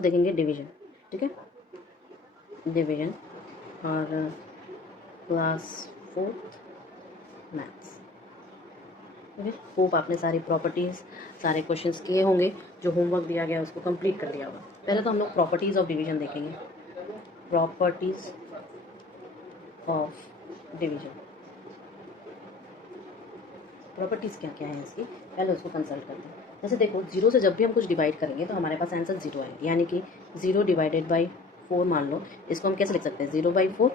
लोग देखेंगे डिवीजन, ठीक है, डिवीजन और class 4th maths. Okay, hope आपने सारी प्रॉपर्टीज़, सारे क्वेश्चंस किए होंगे, जो होमवर्क दिया गया उसको कंप्लीट कर लिया होगा। पहले तो हम लोग प्रॉपर्टीज़ ऑफ डिवीजन देखेंगे, प्रॉपर्टीज़ ऑफ डिवीजन। प्रॉपर्टीज़ क्या क्या है इसकी, पहले उसको कंसल्ट करते हैं। जैसे देखो, 0 से जब भी हम कुछ डिवाइड करेंगे तो हमारे पास आंसर 0 है, यानी कि 0 डिवाइडेड बाई 4 मान लो, इसको हम कैसे लिख सकते हैं, 0/4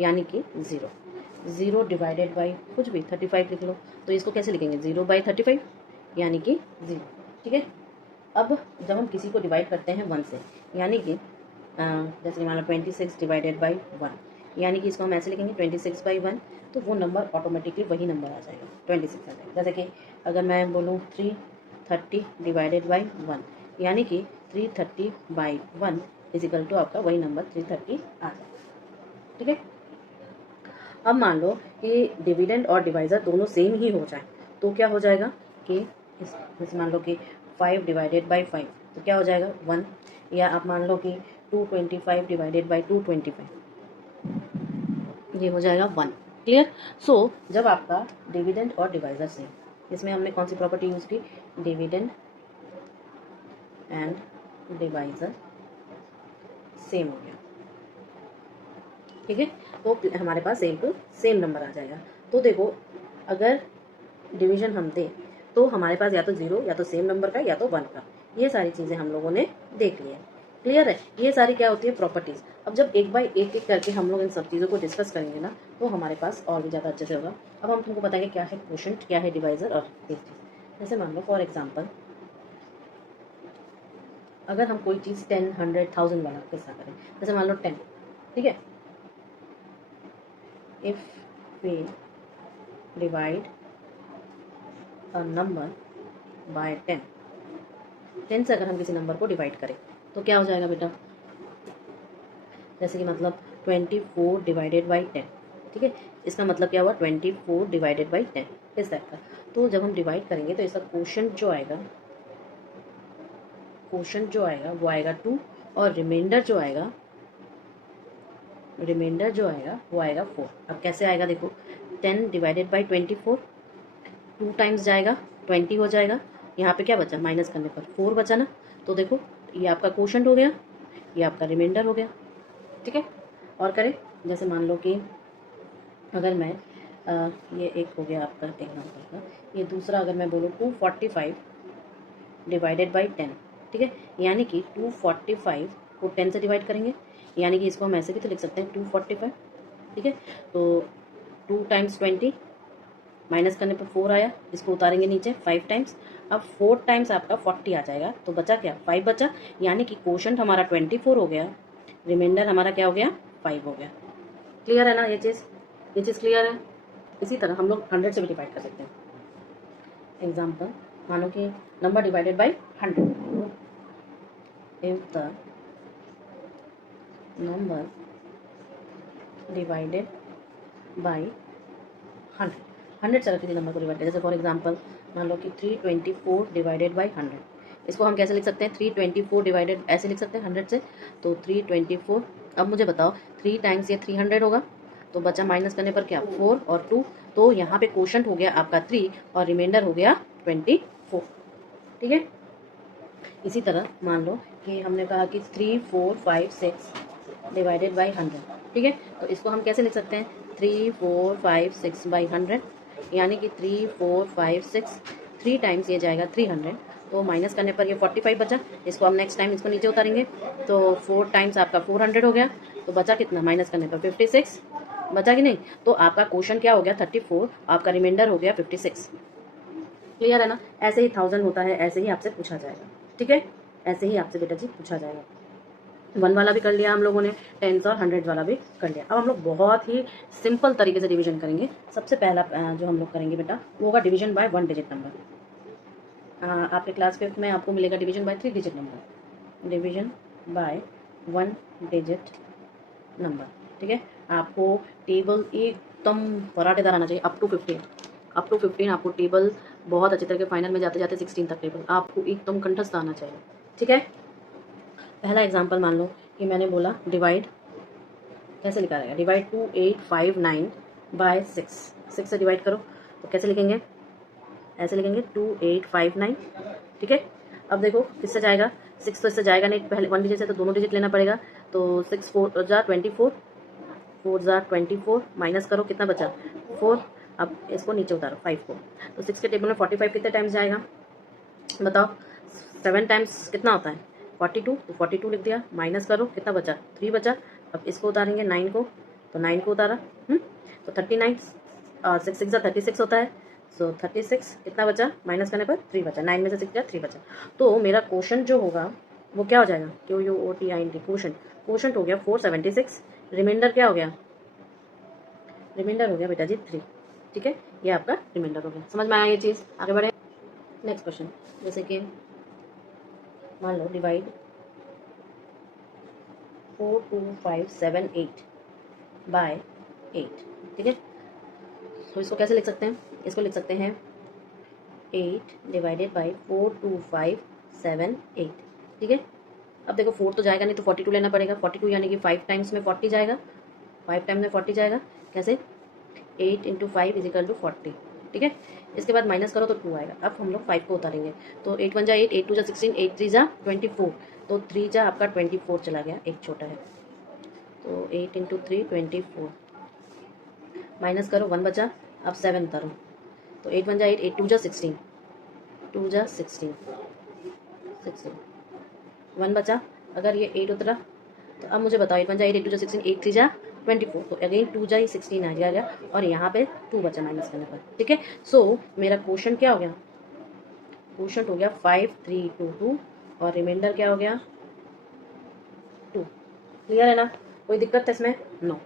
यानी कि 0। 0 डिवाइडेड बाई कुछ भी 35 लिख लो, तो इसको कैसे लिखेंगे, 0/35 यानी कि 0, ठीक है। अब जब हम किसी को डिवाइड करते हैं 1 से, यानी कि जैसे कि मान लो 26 डिवाइडेड बाई 1, यानी कि इसको हम ऐसे लिखेंगे 26/1, तो वो नंबर ऑटोमेटिकली वही नंबर आ जाएगा, 26 आ जाएगा। जैसे कि अगर मैं बोलूँ 330 डिवाइडेड बाई 1, यानी कि 330/1 इजिकल टू आपका वही नंबर 330 आ जाएगा, ठीक है। अब मान लो कि डिविडेंड और डिवाइज़र दोनों सेम ही हो जाए, तो क्या हो जाएगा कि जैसे मान लो कि 5 डिवाइडेड बाई 5, तो क्या हो जाएगा 1, या आप मान लो कि 225 डिवाइडेड बाई 225, ये हो जाएगा 1। क्लियर। सो जब आपका डिविडेंड और डिवाइज़र सेम, इसमें हमने कौन सी प्रॉपर्टी यूज़ की, डिविडेंड एंड डिवाइज़र सेम हो गया, ठीक है, तो हमारे पास सेम टू सेम नंबर आ जाएगा। तो देखो, अगर डिवीजन हम दें तो हमारे पास या तो 0 या तो सेम नंबर का या तो 1 का, ये सारी चीज़ें हम लोगों ने देख ली है। क्लियर है, ये सारी क्या होती है प्रॉपर्टीज़। अब जब एक बाय एक करके हम लोग इन सब चीज़ों को डिस्कस करेंगे ना, तो हमारे पास और भी ज़्यादा अच्छे से होगा। अब हम तुमको बताएंगे क्या है क्वोशंट, क्या है डिवाइज़र और एक चीज़। जैसे मान लो फॉर एग्जाम्पल, अगर हम कोई चीज़ 10, 100, 1000 वाला किस्सा करें, जैसे मान लो 10, ठीक है, if we divide a number by 10, 10 से अगर हम किसी नंबर को डिवाइड करें तो क्या हो जाएगा बेटा, जैसे कि मतलब 24 डिवाइडेड बाई 10, ठीक है, इसका मतलब क्या हुआ 24 डिवाइडेड बाई 10, इस टाइप का। तो जब हम डिवाइड करेंगे तो इसका क्वोशंट जो आएगा, क्वोशंट जो आएगा वो आएगा 2, और रिमाइंडर जो आएगा, रिमाइंडर जो आएगा वो आएगा 4। अब कैसे आएगा देखो, 10 डिवाइडेड बाई 24, 2 टाइम्स जाएगा 20 हो जाएगा, यहाँ पे क्या बचा, माइनस करने पर 4 बचा ना, तो देखो ये आपका क्वोशंट हो गया, ये आपका रिमाइंडर हो गया, ठीक है। और करें, जैसे मान लो कि अगर मैं ये एक हो गया आपका एग्जाम्पल का, ये दूसरा अगर मैं बोलूँ 245 डिवाइडेड बाई 10, ठीक है, यानी कि 245 को 10 से डिवाइड करेंगे, यानी कि इसको हम ऐसे भी तो लिख सकते हैं 245, ठीक है। तो 2 टाइम्स 20, माइनस करने पर 4 आया, इसको उतारेंगे नीचे 5 टाइम्स, अब 4 टाइम्स आपका 40 आ जाएगा, तो बचा क्या, 5 बचा, यानी कि क्वोशंट हमारा 24 हो गया, रिमाइंडर हमारा क्या हो गया, 5 हो गया। क्लियर है ना ये चीज़ क्लियर है। इसी तरह हम लोग 100 से भी डिवाइड कर सकते हैं। एग्जाम्पल, मानो कि number divided by 100, if the number divided by 100, 100 से अगर किसी नंबर को डिवाइड करें, जैसे फॉर एग्जाम्पल मान लो कि 324 डिवाइडेड बाई 100, इसको हम कैसे लिख सकते हैं, 324 डिवाइडेड ऐसे लिख सकते हैं 100 से, तो 324। अब मुझे बताओ 3 टाइम्स ये 300 होगा, तो बचा माइनस करने पर क्या 4 और 2, तो यहाँ पे क्वोशंट हो गया आपका 3 और रिमाइंडर हो गया 24, ठीक है। इसी तरह मान लो कि हमने कहा कि 3, 4, 5, 6 डिवाइडेड बाई 100, ठीक है, तो इसको हम कैसे लिख सकते हैं, 3, 4, 5, 6 बाई 100, यानी कि 3, 4, 5, 6, 3 टाइम्स ये जाएगा 300, तो माइनस करने पर ये 45 बचा, इसको हम नेक्स्ट टाइम इसको नीचे उतारेंगे, तो 4 टाइम्स आपका 400 हो गया, तो बचा कितना, माइनस करने पर 56 बचा कि नहीं, तो आपका क्वोशंट क्या हो गया 34, आपका रिमाइंडर हो गया 56। क्लियर है ना। ऐसे ही 1000 होता है, ऐसे ही आपसे पूछा जाएगा, ठीक है, ऐसे ही आपसे बेटा जी पूछा जाएगा। 1 वाला भी कर लिया हम लोगों ने, 10 और 100 वाला भी कर लिया। अब हम लोग बहुत ही सिंपल तरीके से डिवीजन करेंगे। सबसे पहला जो हम लोग करेंगे बेटा वो होगा डिवीजन बाय 1 डिजिट नंबर। आपके क्लास 5th में आपको मिलेगा division bye 3 digit number, division bye 1 digit number, ठीक है। आपको टेबल एकदम पराठेदार आना चाहिए, अप टू 15 आपको टेबल बहुत अच्छे तरह के, फाइनल में जाते जाते 16 तक टेबल आपको एकदम कंठस्थ आना चाहिए, ठीक है। पहला एग्जांपल मान लो कि मैंने बोला डिवाइड, कैसे लिखा रहेगा, डिवाइड 2859 बाय 6 से डिवाइड करो, तो कैसे लिखेंगे, ऐसे लिखेंगे 2859, ठीक है। अब देखो किससे जाएगा, 6 तो इससे जाएगा नहीं, पहले 1 डिजिट से तो दोनों डिजिट लेना पड़ेगा, तो 6 4 जा 24, 4 जा 24, माइनस करो कितना बचा 4, अब इसको नीचे उतारो 5 को, तो 6 के टेबल में 45 कितने टाइम्स जाएगा बताओ, 7 टाइम्स कितना होता है 42, तो 42 लिख दिया, माइनस करो कितना बचा 3 बचा, अब इसको उतारेंगे 9 को, तो 9 को उतारा, तो 39, 6 6 36 होता है, सो 36 कितना बचा, माइनस करने पर 3 बचा, 9 में से 6 गया 3 बचा, तो मेरा क्वेश्चन जो होगा वो क्या हो जाएगा, QUOTINT क्वेश्चन, क्वेश्चन हो गया 476, रिमाइंडर क्या हो गया, रिमाइंडर हो गया बेटा जी 3, ठीक है, ये आपका रिमाइंडर हो गया। समझ में आया ये चीज़, आगे बढ़े नेक्स्ट क्वेश्चन, जैसे कि मान लो डिवाइड 42578 बाय 8, ठीक है, तो इसको कैसे लिख सकते हैं, इसको लिख सकते हैं 8 डिवाइडेड बाई 42578, ठीक है। अब देखो 4 तो जाएगा नहीं, तो 42 लेना पड़ेगा, 42 यानी कि 5 टाइम्स में 40 जाएगा, 5 टाइम्स में 40 जाएगा, कैसे 8 × 5 = 40, ठीक है। इसके बाद माइनस करो तो 2 आएगा, अब हम लोग 5 को उतारेंगे, तो 8 1 जा 8, 8 2 जा 16, 8 3 जा 24, तो 3 जा आपका 24 चला गया, एक छोटा है, तो 8 × 3 24, माइनस करो 1 बचा, अब 7 उतारो, तो 8 1 जा 8, 8 2 जा 16, 2 जा 16, 1 बचा, अगर ये 8 उतरा, तो अब मुझे बताओ 8 1 जा 8, 8 2 जा 16, 8 3 जा 24, तो अगेन 2 जा 16 आ गया, और यहाँ पे 2 बचा माइनस करने पर, ठीक है। सो मेरा क्वेश्चन क्या हो गया, क्वेश्चन हो गया 5322, और रिमाइंडर क्या हो गया 2, क्लियर है ना, कोई दिक्कत है इसमें, नो।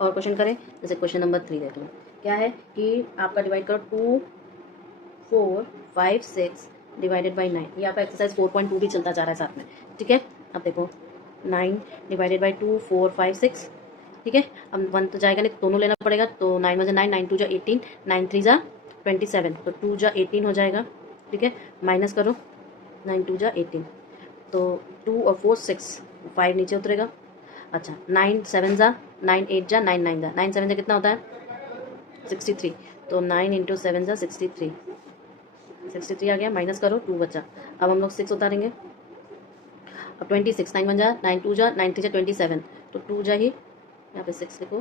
और क्वेश्चन करें, जैसे क्वेश्चन नंबर 3 देख लो, क्या है कि आपका डिवाइड करो 2 4 5 6 डिवाइडेड बाई 9, ये आपका एक्सरसाइज 4.2 भी चलता जा रहा है साथ में, ठीक है। अब देखो 9 डिवाइडेड बाई 2 4 5 6, ठीक है। अब 1 तो जाएगा नहीं, तो दोनों लेना पड़ेगा, तो 9 1 जा 9, 9 2 जा 18, 9 3 जा 27, तो 2 जा 18 हो जाएगा, ठीक है, माइनस करो 9 2 जा 18, तो 2 और 4 6, 5 नीचे उतरेगा, अच्छा 9 7 जा 9 8 जा 9 9 जा 9 7 जा कितना होता है 63, तो 9 × 7 जा 63, 63 आ गया, माइनस करो 2 बचा, अब हम लोग 6 उतारेंगे, अब 26, 9 1 जा 9 2 जा 9 3 जा 27, तो 2 जा ही यहाँ पे 6 लिखो,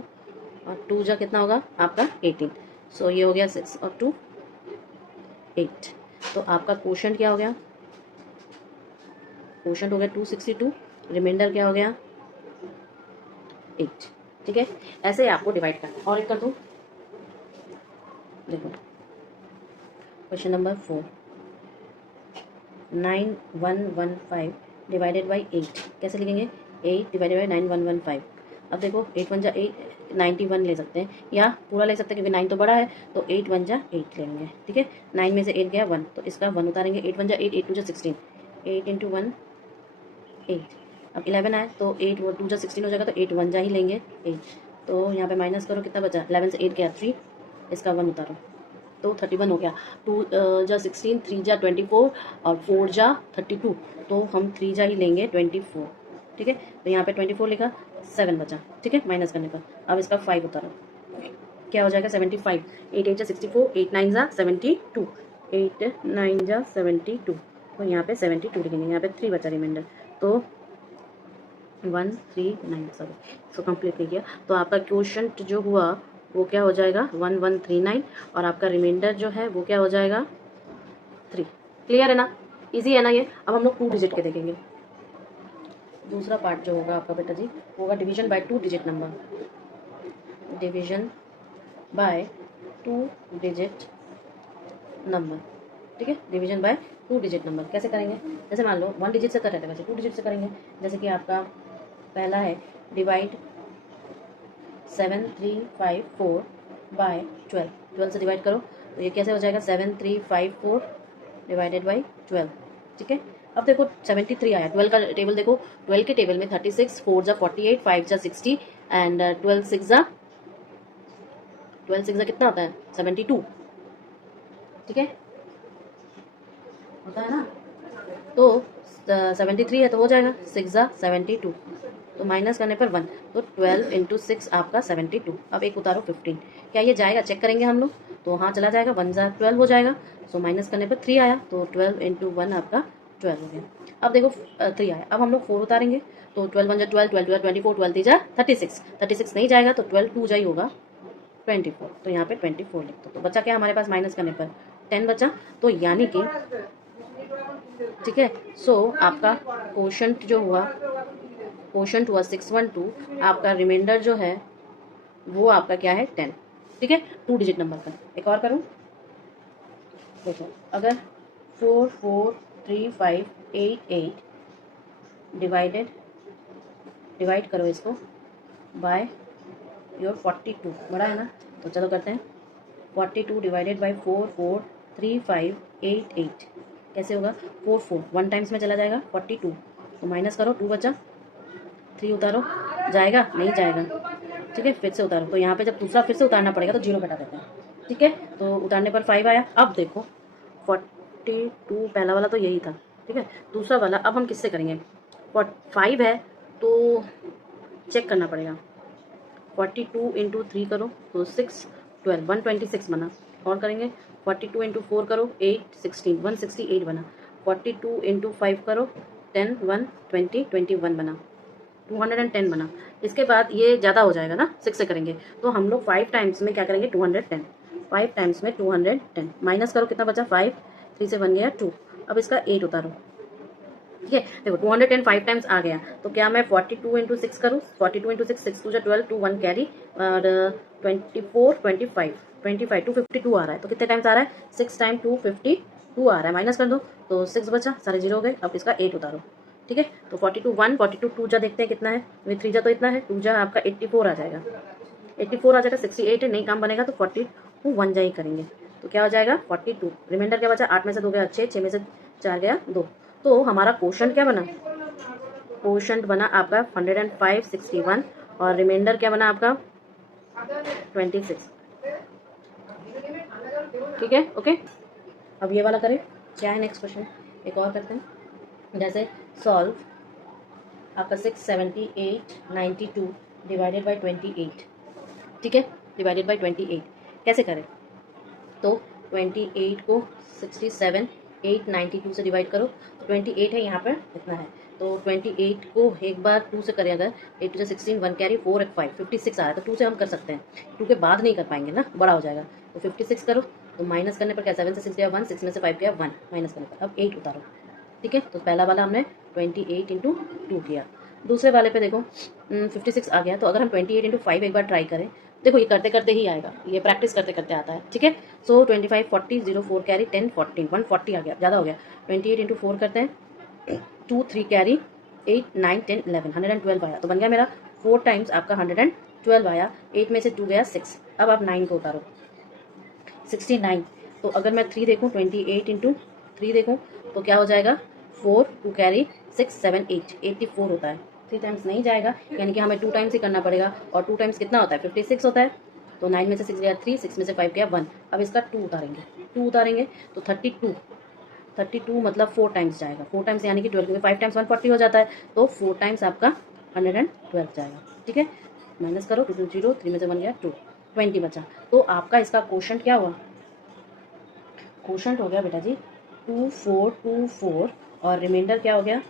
और 2 जा कितना होगा आपका 18, सो ये हो गया 6 और 2 8, तो आपका क्वोशंट क्या हो गया, क्वोशंट हो गया 262, रिमाइंडर क्या हो गया 8, ठीक है। ऐसे आपको डिवाइड करना है, और एक कर दूँ, देखो क्वेश्चन नंबर 4, 9115 डिवाइडेड बाई 8, कैसे लिखेंगे 8 डिवाइडेड बाई 9115, अब देखो 8 1 जा 8 91 ले सकते हैं, या पूरा ले सकते हैं क्योंकि 9 तो बड़ा है, तो 8 1 जा 8 लेंगे, ठीक है, 9 में से 8 गया 1, तो इसका 1 उतारेंगे, 8 1 जा 8, 8 2 जा 16, 8 × 1 8, अब 11 आए तो 8 वो 2 जा 16 हो जाएगा, तो 8 1 जा ही लेंगे 8, तो यहाँ पे माइनस करो कितना बचा, 11 से 8 गया 3, इसका 1 उतारो, तो 31 हो गया, 2 जा 16, 3 जा 24, और 4 जा 32, तो हम 3 जा ही लेंगे 24, ठीक है, तो यहाँ पे 24 लिखा, 7 बचा, ठीक है, माइनस करने पर, अब इसका 5 उतारो, क्या हो जाएगा 75, 8 8 जा 64, 8 9 जा 72, 8 9 जा 72, तो यहाँ पे 72 लिखेंगे, यहाँ पे 3 बचा रिमाइंडर, तो 139, सॉरी इसको कंप्लीट नहीं किया, तो आपका क्वेश्चन जो हुआ वो क्या हो जाएगा 1139, और आपका रिमाइंडर जो है वो क्या हो जाएगा 3, क्लियर है ना, इजी है ना ये। अब हम लोग 2 डिजिट के देखेंगे, दूसरा पार्ट जो होगा आपका बेटा जी होगा division bye 2 digit number, division bye 2 digit number, ठीक है, डिवीजन बाय 2 डिजिट नंबर कैसे करेंगे, जैसे मान लो 1 डिजिट से कर रहे थे, वैसे 2 डिजिट से करेंगे, जैसे कि आपका पहला है डिवाइड 7354 बाय 12, 12 से डिवाइड करो, तो ये कैसे हो जाएगा 7354 डिवाइडेड बाई 12, ठीक है। अब देखो 73 आया, 12 का टेबल देखो, 12 के टेबल में 36, 4 जा 48, 5 जा 60, एंड 12 6 जा कितना होता है 72, ठीक है, होता है ना, तो 73 है तो हो जाएगा 6 ज़ा 72, तो माइनस करने पर 1, तो 12 इंटू 6 आपका 72। अब एक उतारो 15, क्या ये जाएगा, चेक करेंगे हम लोग, तो हाँ चला जाएगा, 1 ज़ा 12 हो जाएगा, सो माइनस करने पर 3 आया, तो 12 इंटू 1 आपका 12 हो गया। अब देखो 3 आया, अब हम लोग 4 उतारेंगे, तो 12 1 ज़ा 12, 12 2 ज़ा 24, 12 3 ज़ा 36, 36 नहीं जाएगा तो 12 2 जा ही होगा 24, तो यहाँ पे 24 लिख दो। तो बचा क्या हमारे पास, माइनस करने पर 10 बचा, तो यानी कि ठीक है। सो आपका कोशंट जो हुआ, कोशंट हुआ 612, आपका रिमाइंडर जो है वो आपका क्या है 10, ठीक है, 2 डिजिट नंबर का। एक और करूँ, देखो अगर 4 4 3 5 8 8 डिवाइड करो इसको बाय योर 42, बड़ा है ना, तो चलो करते हैं। 42 डिवाइडेड बाई 4 4 3 5 8 8, कैसे होगा, 4 4 1 टाइम्स में चला जाएगा 42, तो माइनस करो, 2 बचा, 3 उतारो, जाएगा नहीं जाएगा, ठीक है, फिर से उतारो, तो यहाँ पे जब दूसरा फिर से उतारना पड़ेगा तो 0 घटा देते हैं, ठीक है, तो उतारने पर 5 आया। अब देखो 42 पहला वाला तो यही था, ठीक है, दूसरा वाला अब हम किससे करेंगे, 5 है तो चेक करना पड़ेगा, 42 इंटू 3 करो तो 6 12 126 बना, और करेंगे 42 इंटू 4 करो 8 16 168 बना, 42 इंटू 5 करो 10 1 20 21 बना, 210 बना। इसके बाद ये ज़्यादा हो जाएगा ना, 6 से करेंगे, तो हम लोग 5 टाइम्स में क्या करेंगे 210, 5 टाइम्स में 210, माइनस करो कितना बचा 5, 3 से बन गया 2, अब इसका 8 उतारो, ठीक है, देखो 210 5 टाइम्स आ गया, तो क्या मैं 42 इंटू 6 करूँ, 42 इंटू 6 6 2 जा 12 2 1 कैरी, और 24 25 25 252 आ रहा है, तो कितने टाइम्स आ रहा है, 6 टाइम 252 आ रहा है, माइनस कर दो, तो 6 बचा, सारे 0 हो गए, अब इसका 8 उतारो, ठीक है, तो 42 1 42 2 जा देखते हैं कितना है, 3 जा तो इतना है, 2 जा आपका 84 आ जाएगा, 84 आ जाएगा, 68 है, नहीं काम बनेगा तो 42 1 जा ही करेंगे, तो क्या हो जाएगा 42, रिमाइंडर क्या बचा, 8 में से 2 गया 6, 6 में से 4 गया 2, तो हमारा क्वोशंट क्या बना, क्वोशंट बना आपका 105 61, और रिमाइंडर क्या बना आपका 26, ठीक है, ओके। अब ये वाला करें, क्या है नेक्स्ट क्वेश्चन, एक और करते हैं, जैसे सॉल्व आपका 678 92 डिवाइडेड बाई 28, ठीक है, डिवाइडेड बाई 28 कैसे करें, तो 28 को 67 892 से डिवाइड करो, तो 28 है यहाँ पर इतना है, तो 28 को एक बार 2 से करें अगर, 8 टू 16 1 कैरी 4 एक 5 56 आ रहा है, तो 2 से हम कर सकते हैं, 2 के बाद नहीं कर पाएंगे ना, बड़ा हो जाएगा, तो 56 करो, तो माइनस करने पर क्या 7 से 6 गया 1, 6 में से 5 गया 1, माइनस करने पर अब 8 उतारो, ठीक है, तो पहला वाला हमने 28 इंटू 2 किया, दूसरे वाले पे देखो 56 आ गया, तो अगर हम 28 इंटू 5 एक बार ट्राई करें, देखो ये करते करते ही आएगा, ये प्रैक्टिस करते करते आता है, ठीक है, सो 25 40 0 4 कैरी 10 40 140 आ गया, ज़्यादा हो गया, 28 इंटू 4 करते हैं, 2 3 कैरी 8 9 10 11 112 आया, तो बन गया मेरा 4 टाइम्स आपका 112 आया, 8 में से 2 गया 6, अब आप 9 को उतारो 69, तो अगर मैं 3 देखूँ 28 इंटू 3 देखूँ तो क्या हो जाएगा 4 2 कैरी 6 7 8 84 होता है, 3 टाइम्स नहीं जाएगा, यानी कि हमें 2 टाइम्स ही करना पड़ेगा, और 2 टाइम्स कितना होता है 56 होता है, तो 9 में से 6 गया 3, 6 में से 5 गया 1, अब इसका 2 उतारेंगे, 2 उतारेंगे तो 32 मतलब 4 टाइम्स जाएगा, 4 टाइम्स यानी कि 12, क्योंकि 5 टाइम्स 140 हो जाता है, तो 4 टाइम्स आपका 112 जाएगा, ठीक है, माइनस करो 2 2 0, 3 में से 1 गया 2 20 बचा, तो आपका इसका क्वोशंट क्या हुआ, क्वोशंट हो गया बेटा जी 2424, और रिमाइंडर क्या हो गया,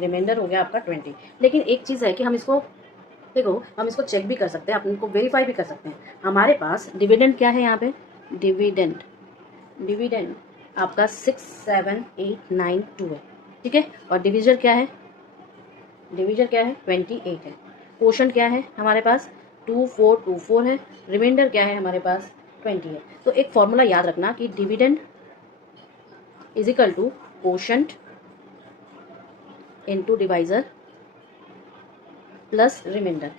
रिमाइंडर हो गया आपका 20। लेकिन एक चीज़ है कि हम इसको देखो, हम इसको चेक भी कर सकते हैं, अपन को वेरीफाई भी कर सकते हैं, हमारे पास डिविडेंड क्या है यहाँ पे, डिविडेंड आपका 67892 है, ठीक है, और डिविजर क्या है, 28 है, क्वोशंट क्या है हमारे पास 2424 है, रिमाइंडर क्या है हमारे पास 20 है, तो एक फॉर्मूला याद रखना कि dividend is equal to quotient into divisor plus remainder,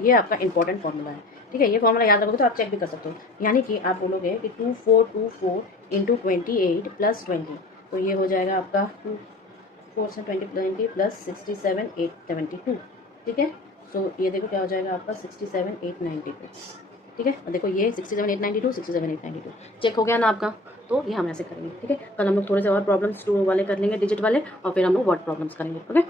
ये आपका इंपॉर्टेंट फॉर्मूला है, ठीक है, ये फॉर्मूला याद रखोगे तो आप चेक भी कर सकते हो, यानी कि आप बोलोगे कि 2424 इंटू 28 प्लस 20, तो ये हो जाएगा आपका 4 से 20 प्लस 67 872, ठीक है, सो ये देखो क्या हो जाएगा आपका 67 892, ठीक है। और देखो ये 67,892 67,892 चेक हो गया ना आपका। तो ये हम ऐसे करेंगे, ठीक है। कल हम लोग थोड़े से और प्रॉब्लम्स टू वाले कर लेंगे, डिजिट वाले, और फिर हम लोग वर्ड प्रॉब्लम्स करेंगे। ओके।